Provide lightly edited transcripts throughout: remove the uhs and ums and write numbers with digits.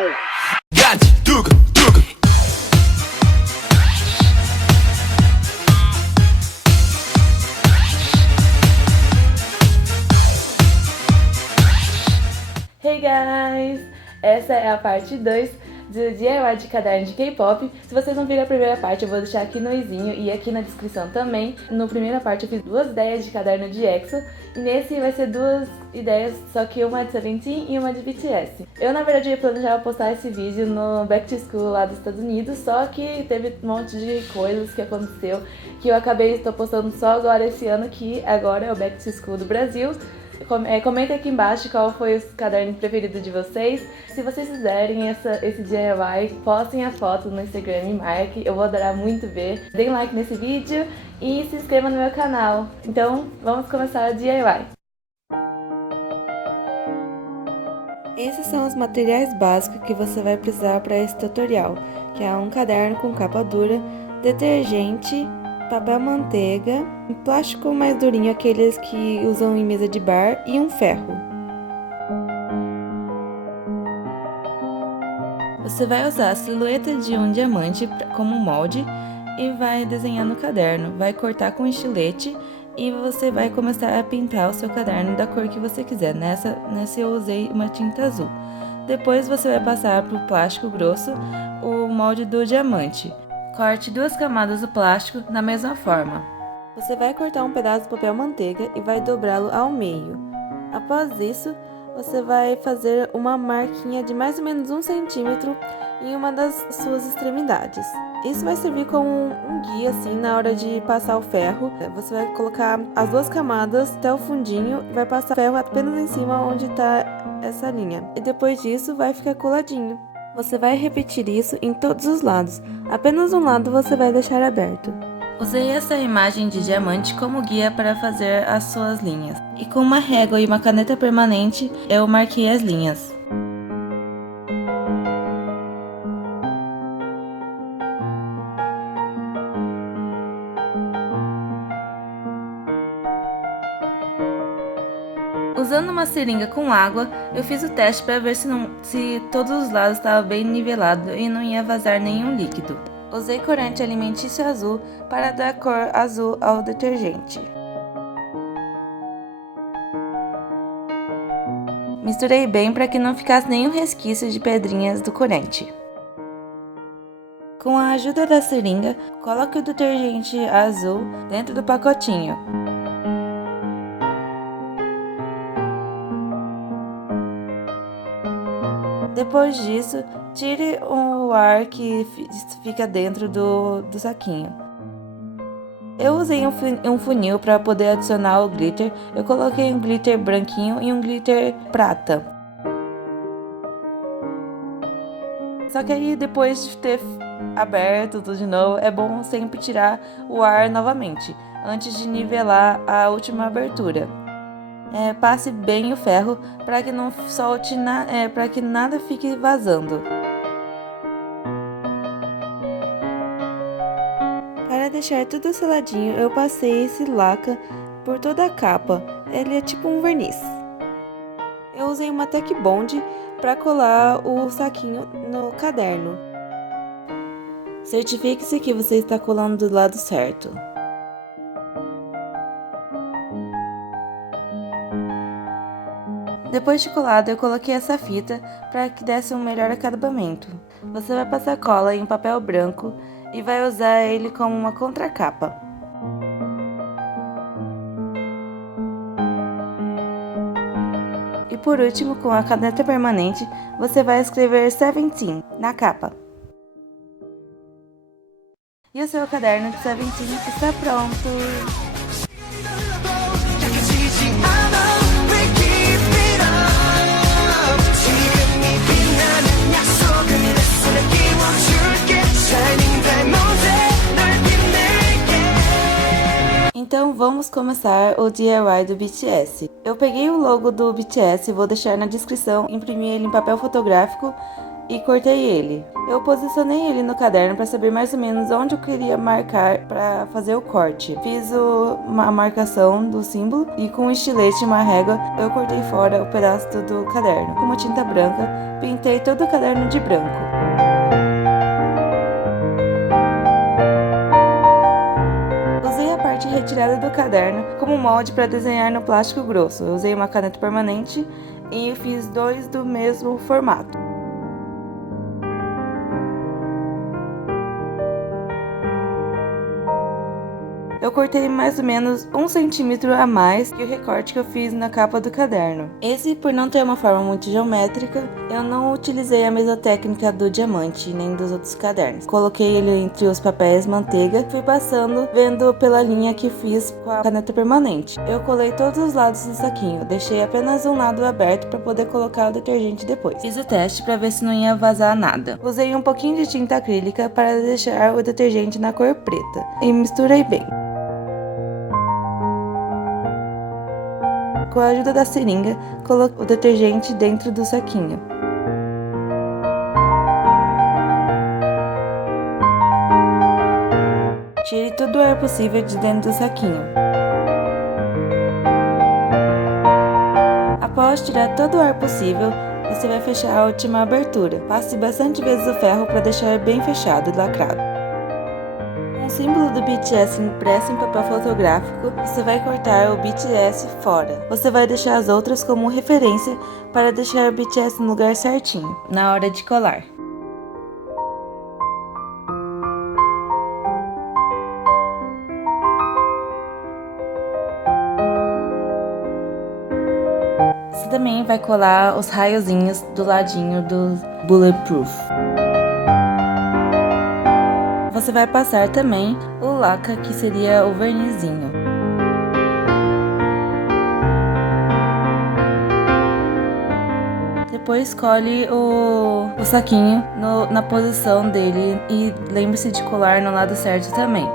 Hey guys! Essa é a parte 2 do DIY de caderno de K-pop. Se vocês não viram a primeira parte, eu vou deixar aqui no izinho e aqui na descrição também. Na primeira parte eu fiz 2 ideias de caderno de EXO e nesse vai ser 2 ideias, só que uma de Seventeen e uma de BTS. Eu na verdade planejava postar esse vídeo no Back to School lá dos Estados Unidos, só que teve um monte de coisas que aconteceu que eu estou postando só agora esse ano, que agora é o Back to School do Brasil. Comenta aqui embaixo qual foi o caderno preferido de vocês. Se vocês fizerem esse DIY, postem a foto no Instagram e marque, eu vou adorar muito ver. Deem like nesse vídeo e se inscreva no meu canal. Então, vamos começar o DIY. Esses são os materiais básicos que você vai precisar para esse tutorial, que é um caderno com capa dura, detergente, papel manteiga, um plástico mais durinho, aqueles que usam em mesa de bar, e um ferro. Você vai usar a silhueta de um diamante como molde e vai desenhar no caderno. Vai cortar com estilete e você vai começar a pintar o seu caderno da cor que você quiser. Nessa eu usei uma tinta azul. Depois você vai passar para o plástico grosso o molde do diamante. Corte 2 camadas do plástico da mesma forma. Você vai cortar um pedaço de papel manteiga e vai dobrá-lo ao meio. Após isso, você vai fazer uma marquinha de mais ou menos 1 centímetro em uma das suas extremidades. Isso vai servir como um guia assim na hora de passar o ferro. Você vai colocar as 2 camadas até o fundinho e vai passar o ferro apenas em cima onde está essa linha. E depois disso vai ficar coladinho. Você vai repetir isso em todos os lados, apenas um lado você vai deixar aberto. Usei essa imagem de diamante como guia para fazer as suas linhas. E com uma régua e uma caneta permanente, eu marquei as linhas. Usando uma seringa com água, eu fiz o teste para ver se todos os lados estavam bem nivelados e não ia vazar nenhum líquido. Usei corante alimentício azul para dar cor azul ao detergente. Misturei bem para que não ficasse nenhum resquício de pedrinhas do corante. Com a ajuda da seringa, coloque o detergente azul dentro do pacotinho. Depois disso, tire o ar que fica dentro do saquinho. Eu usei um funil para poder adicionar o glitter. Eu coloquei um glitter branquinho e um glitter prata. Só que aí depois de ter aberto tudo de novo, é bom sempre tirar o ar novamente, antes de nivelar a última abertura. Passe bem o ferro para que não solte para que nada fique vazando. Para deixar tudo seladinho, eu passei esse laca por toda a capa. Ele é tipo um verniz. Eu usei uma Tech Bond para colar o saquinho no caderno. Certifique-se que você está colando do lado certo. Depois de colado, eu coloquei essa fita para que desse um melhor acabamento. Você vai passar cola em papel branco e vai usar ele como uma contracapa. E por último, com a caneta permanente, você vai escrever Seventeen na capa. E o seu caderno de Seventeen está pronto! Então vamos começar o DIY do BTS. Eu peguei o logo do BTS, vou deixar na descrição, imprimi ele em papel fotográfico e cortei ele. Eu posicionei ele no caderno para saber mais ou menos onde eu queria marcar para fazer o corte. Fiz uma marcação do símbolo e com um estilete e uma régua eu cortei fora o pedaço do caderno. Com uma tinta branca, pintei todo o caderno de branco. Usei a parte retirada do caderno como molde para desenhar no plástico grosso. Eu usei uma caneta permanente e fiz 2 do mesmo formato. Eu cortei mais ou menos 1 centímetro a mais que o recorte que eu fiz na capa do caderno. Esse, por não ter uma forma muito geométrica, eu não utilizei a mesma técnica do diamante, nem dos outros cadernos. Coloquei ele entre os papéis manteiga, fui passando, vendo pela linha que fiz com a caneta permanente. Eu colei todos os lados do saquinho, deixei apenas um lado aberto para poder colocar o detergente depois. Fiz o teste para ver se não ia vazar nada. Usei um pouquinho de tinta acrílica para deixar o detergente na cor preta e misturei bem. Com a ajuda da seringa, coloquei o detergente dentro do saquinho. Tire todo o ar possível de dentro do saquinho. Após tirar todo o ar possível, você vai fechar a última abertura. Passe bastante vezes o ferro para deixar bem fechado e lacrado. O símbolo do BTS impresso em papel fotográfico, você vai cortar o BTS fora. Você vai deixar as outras como referência para deixar o BTS no lugar certinho, na hora de colar. Você também vai colar os raiozinhos do ladinho do Bulletproof. Você vai passar também o laca, que seria o vernizinho. Depois escolhe o saquinho na posição dele e lembre-se de colar no lado certo também.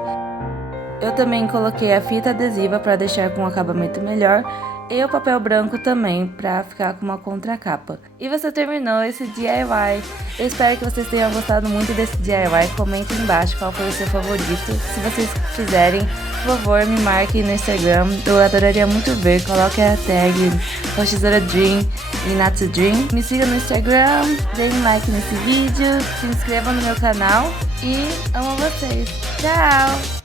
Eu também coloquei a fita adesiva para deixar com um acabamento melhor e o papel branco também para ficar com uma contracapa. E você terminou esse DIY. Eu espero que vocês tenham gostado muito desse DIY. Comentem embaixo qual foi o seu favorito. Se vocês fizerem, por favor, me marquem no Instagram. Eu adoraria muito ver. Coloque a tag Rochizora Dream e Natsu Dream. Me siga no Instagram, deem um like nesse vídeo, se inscrevam no meu canal e amo vocês. Tchau!